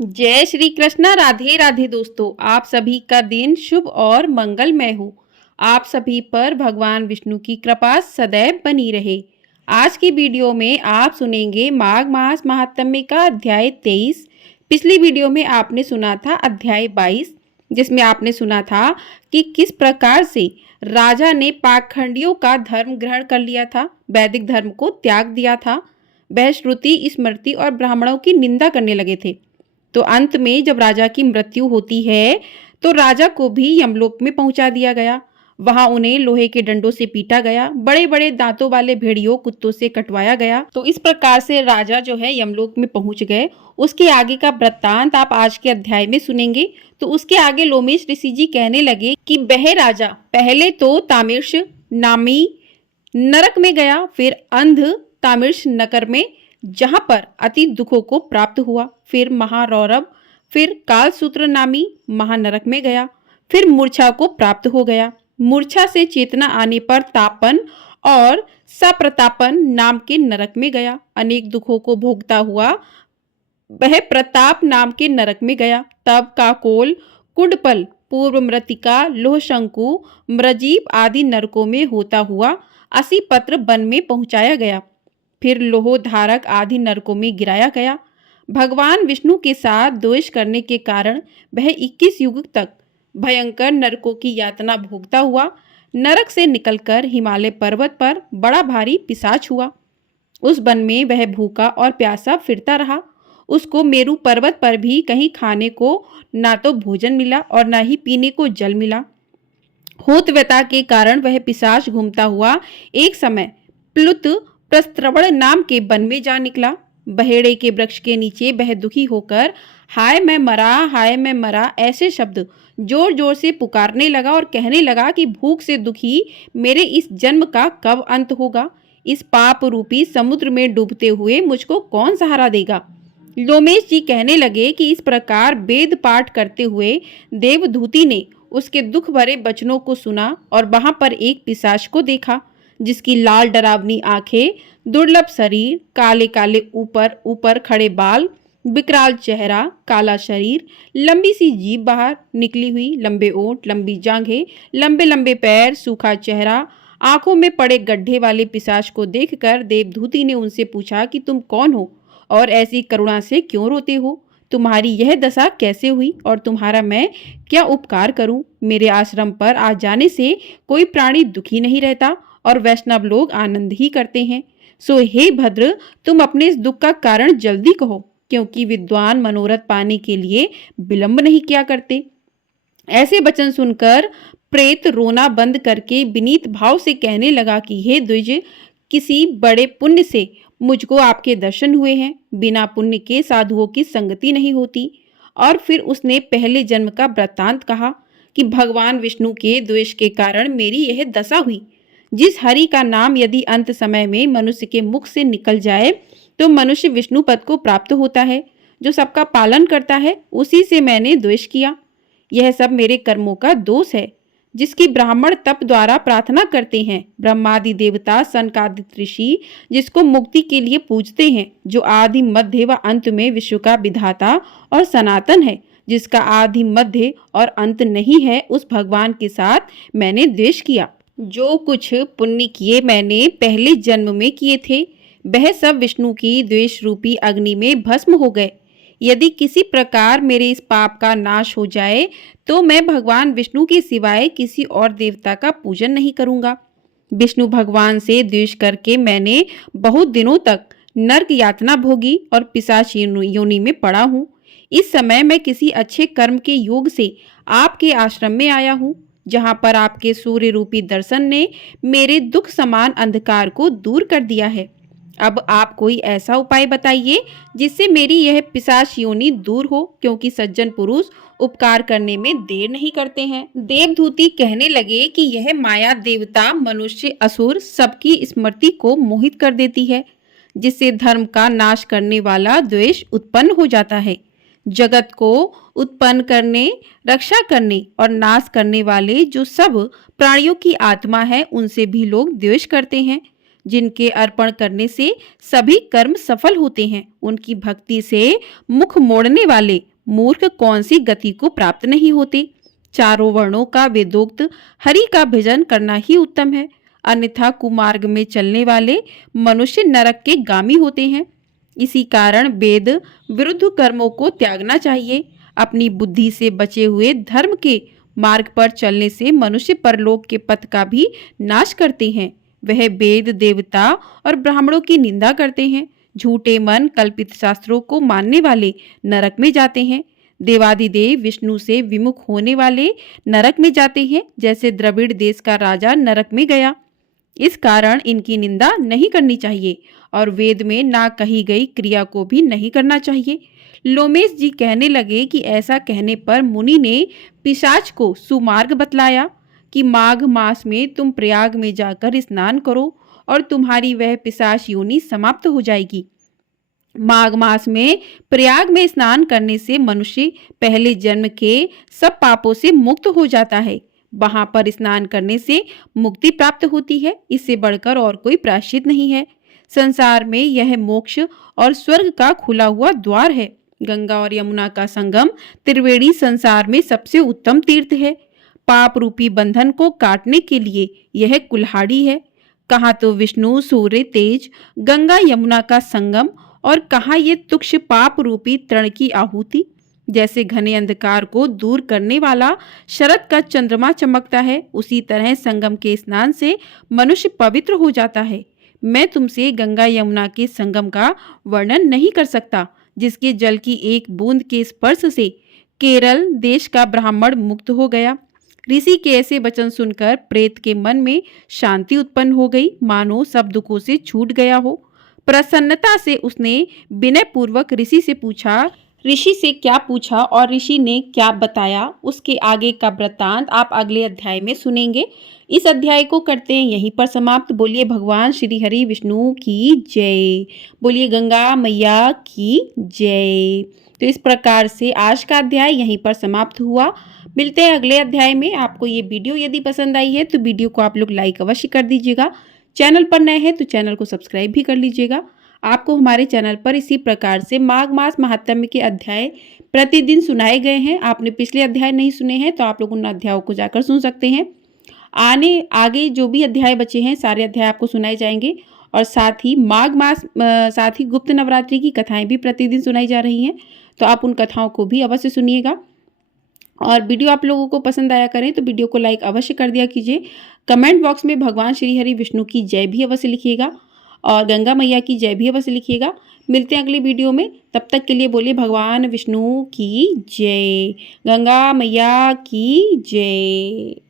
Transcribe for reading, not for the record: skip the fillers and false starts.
जय श्री कृष्णा। राधे राधे दोस्तों, आप सभी का दिन शुभ और मंगलमय हो। आप सभी पर भगवान विष्णु की कृपा सदैव बनी रहे। आज की वीडियो में आप सुनेंगे माघ मास महात्म्य का अध्याय 23। पिछली वीडियो में आपने सुना था अध्याय 22, जिसमें आपने सुना था कि किस प्रकार से राजा ने पाखंडियों का धर्म ग्रहण कर लिया था, वैदिक धर्म को त्याग दिया था। वह श्रुति, स्मृति और ब्राह्मणों की निंदा करने लगे थे। तो अंत में जब राजा की मृत्यु होती है तो राजा को भी यमलोक में पहुंचा दिया गया। वहां उन्हें लोहे के डंडों से पीटा गया, बड़े बड़े दांतों वाले भेड़ियों कुत्तों से कटवाया गया। तो इस प्रकार से राजा जो है यमलोक में पहुंच गए। उसके आगे का वृत्तांत आप आज के अध्याय में सुनेंगे। तो उसके आगे लोमेश ऋषि जी कहने लगे कि वह राजा पहले तो तामिर्ष नामी नरक में गया, फिर अंध तामिर्ष नगर में, जहां पर अति दुखों को प्राप्त हुआ, फिर महारौरव, फिर कालसूत्र नामी महानरक में गया, फिर मूर्छा को प्राप्त हो गया। मूर्छा से चेतना आने पर तापन और सप्रतापन नाम के नरक में गया। अनेक दुखों को भोगता हुआ वह प्रताप नाम के नरक में गया। तब काकोल, कुडपल, पूर्व मृतिका, लोहशंकु, मृजीप आदि नरकों में होता हुआ असीपत्र वन में पहुंचाया गया। फिर लोहोधारक आदि नरकों में गिराया गया। भगवान विष्णु के साथ द्वेष करने के कारण वह 21 युग तक भयंकर नरकों की यातना भोगता हुआ नरक से निकलकर हिमालय पर्वत पर बड़ा भारी पिशाच हुआ। उस वन में वह भूखा और प्यासा फिरता रहा। उसको मेरू पर्वत पर भी कहीं खाने को ना तो भोजन मिला और ना ही पीने को जल मिला। होतव्यता के कारण वह पिशाच घूमता हुआ एक समय प्लुत प्रस्त्रवण नाम के वन में जा निकला। बहेड़े के वृक्ष के नीचे वह दुखी होकर हाय मैं मरा, हाय मैं मरा ऐसे शब्द जोर जोर से पुकारने लगा और कहने लगा कि भूख से दुखी मेरे इस जन्म का कब अंत होगा। इस पाप रूपी समुद्र में डूबते हुए मुझको कौन सहारा देगा। लोमेश जी कहने लगे कि इस प्रकार वेद पाठ करते हुए देवधूति ने उसके दुख भरे वचनों को सुना और वहां पर एक पिशाच को देखा, जिसकी लाल डरावनी आंखें, दुर्लभ शरीर, काले काले ऊपर ऊपर खड़े बाल, विकराल चेहरा, काला शरीर, लंबी सी जीभ बाहर निकली हुई, लंबे ओंठ, लंबी जांघें, लंबे लंबे पैर, सूखा चेहरा, आंखों में पड़े गड्ढे वाले पिशाच को देखकर देवधूति ने उनसे पूछा कि तुम कौन हो और ऐसी करुणा से क्यों रोते हो। तुम्हारी यह दशा कैसे हुई और तुम्हारा मैं क्या उपकार करूं। मेरे आश्रम पर आ जाने से कोई प्राणी दुखी नहीं रहता और वैष्णव लोग आनंद ही करते हैं। सो हे भद्र, तुम अपने इस दुख का कारण जल्दी कहो, क्योंकि विद्वान मनोरथ पाने के लिए विलंब नहीं किया करते। ऐसे वचन सुनकर प्रेत रोना बंद करके विनीत भाव से कहने लगा कि हे द्विज, किसी बड़े पुण्य से मुझको आपके दर्शन हुए हैं। बिना पुण्य के साधुओं की संगति नहीं होती। और फिर उसने पहले जन्म का वृत्तांत कहा कि भगवान विष्णु के द्वेष के कारण मेरी यह दशा हुई। जिस हरि का नाम यदि अंत समय में मनुष्य के मुख से निकल जाए तो मनुष्य विष्णु पद को प्राप्त होता है। जो सबका पालन करता है उसी से मैंने द्वेष किया। यह सब मेरे कर्मों का दोष है, जिसकी ब्राह्मण तप द्वारा प्रार्थना करते हैं। ब्रह्मादि देवता, सनकादिक ऋषि जिसको मुक्ति के लिए पूजते हैं, जो आदि मध्य व अंत में विश्व का विधाता और सनातन है, जिसका आदि मध्य और अंत नहीं है, उस भगवान के साथ मैंने द्वेष किया। जो कुछ पुण्य किए मैंने पहले जन्म में किए थे, वह सब विष्णु की द्वेष रूपी अग्नि में भस्म हो गए। यदि किसी प्रकार मेरे इस पाप का नाश हो जाए तो मैं भगवान विष्णु के सिवाय किसी और देवता का पूजन नहीं करूंगा। विष्णु भगवान से द्वेष करके मैंने बहुत दिनों तक नरक यातना भोगी और पिशाच योनि में पड़ा हूँ। इस समय मैं किसी अच्छे कर्म के योग से आपके आश्रम में आया हूँ, जहाँ पर आपके सूर्य रूपी दर्शन ने मेरे दुख समान अंधकार को दूर कर दिया है। अब आप कोई ऐसा उपाय बताइए जिससे मेरी यह पिशाच योनि दूर हो, क्योंकि सज्जन पुरुष उपकार करने में देर नहीं करते हैं। देवधूति कहने लगे कि यह माया देवता, मनुष्य, असुर सबकी स्मृति को मोहित कर देती है, जिससे धर्म का नाश करने वाला द्वेष उत्पन्न हो जाता है। जगत को उत्पन्न करने, रक्षा करने और नाश करने वाले जो सब प्राणियों की आत्मा है, उनसे भी लोग द्वेष करते हैं। जिनके अर्पण करने से सभी कर्म सफल होते हैं। उनकी भक्ति से मुख मोड़ने वाले मूर्ख कौन सी गति को प्राप्त नहीं होते। चारों वर्णों का वेदोक्त हरि का भजन करना ही उत्तम है, अन्यथा कुमार्ग में चलने वाले मनुष्य नरक के गामी होते हैं। इसी कारण वेद विरुद्ध कर्मों को त्यागना चाहिए। अपनी बुद्धि से बचे हुए धर्म के मार्ग पर चलने से मनुष्य परलोक के पथ का भी नाश करते हैं। वह वेद देवता और ब्राह्मणों की निंदा करते हैं। झूठे मन कल्पित शास्त्रों को मानने वाले नरक में जाते हैं। देवादिदेव विष्णु से विमुख होने वाले नरक में जाते हैं, जैसे द्रविड़ देश का राजा नरक में गया। इस कारण इनकी निंदा नहीं करनी चाहिए और वेद में ना कही गई क्रिया को भी नहीं करना चाहिए। लोमेश जी कहने लगे कि ऐसा कहने पर मुनि ने पिशाच को सुमार्ग बतलाया कि माघ मास में तुम प्रयाग में जाकर स्नान करो और तुम्हारी वह पिशाच योनि समाप्त हो जाएगी। माघ मास में प्रयाग में स्नान करने से मनुष्य पहले जन्म के सब पापों से मुक्त हो जाता है। वहां पर स्नान करने से मुक्ति प्राप्त होती है। इससे बढ़कर और कोई प्रायश्चित नहीं है। संसार में यह मोक्ष और स्वर्ग का खुला हुआ द्वार है। गंगा और यमुना का संगम त्रिवेणी संसार में सबसे उत्तम तीर्थ है। पाप रूपी बंधन को काटने के लिए यह कुल्हाड़ी है। कहाँ तो विष्णु सूर्य तेज गंगा यमुना का संगम और कहाँ ये तुक्ष पाप रूपी तृण की आहुति। जैसे घने अंधकार को दूर करने वाला शरद का चंद्रमा चमकता है, उसी तरह संगम के स्नान से मनुष्य पवित्र हो जाता है। मैं तुमसे गंगा यमुना के संगम का वर्णन नहीं कर सकता, जिसके जल की एक बूंद के स्पर्श से केरल देश का ब्राह्मण मुक्त हो गया। ऋषि के ऐसे वचन सुनकर प्रेत के मन में शांति उत्पन्न हो गई, मानो सब दुखों से छूट गया हो। प्रसन्नता से उसने विनय पूर्वक ऋषि से पूछा। ऋषि से क्या पूछा और ऋषि ने क्या बताया, उसके आगे का वृत्तांत आप अगले अध्याय में सुनेंगे। इस अध्याय को करते हैं यहीं पर समाप्त। बोलिए भगवान श्री हरि विष्णु की जय। बोलिए गंगा मैया की जय। तो इस प्रकार से आज का अध्याय यहीं पर समाप्त हुआ। मिलते हैं अगले अध्याय में। आपको ये वीडियो यदि पसंद आई है तो वीडियो को आप लोग लाइक अवश्य कर दीजिएगा। चैनल पर नए हैं तो चैनल को सब्सक्राइब भी कर लीजिएगा। आपको हमारे चैनल पर इसी प्रकार से माघ मास महात्म्य के अध्याय प्रतिदिन सुनाए गए हैं। आपने पिछले अध्याय नहीं सुने हैं तो आप लोग उन अध्यायों को जाकर सुन सकते हैं। आगे जो भी अध्याय बचे हैं सारे अध्याय आपको सुनाए जाएंगे और साथ ही माघ मास साथ ही गुप्त नवरात्रि की कथाएं भी प्रतिदिन सुनाई जा रही हैं, तो आप उन कथाओं को भी अवश्य सुनिएगा। और वीडियो आप लोगों को पसंद आया करें तो वीडियो को लाइक अवश्य कर दिया कीजिए। कमेंट बॉक्स में भगवान श्री हरि विष्णु की जय भी अवश्य लिखिएगा और गंगा मैया की जय भी अवश्य लिखिएगा। मिलते हैं अगली वीडियो में, तब तक के लिए बोलिए भगवान विष्णु की जय, गंगा मैया की जय।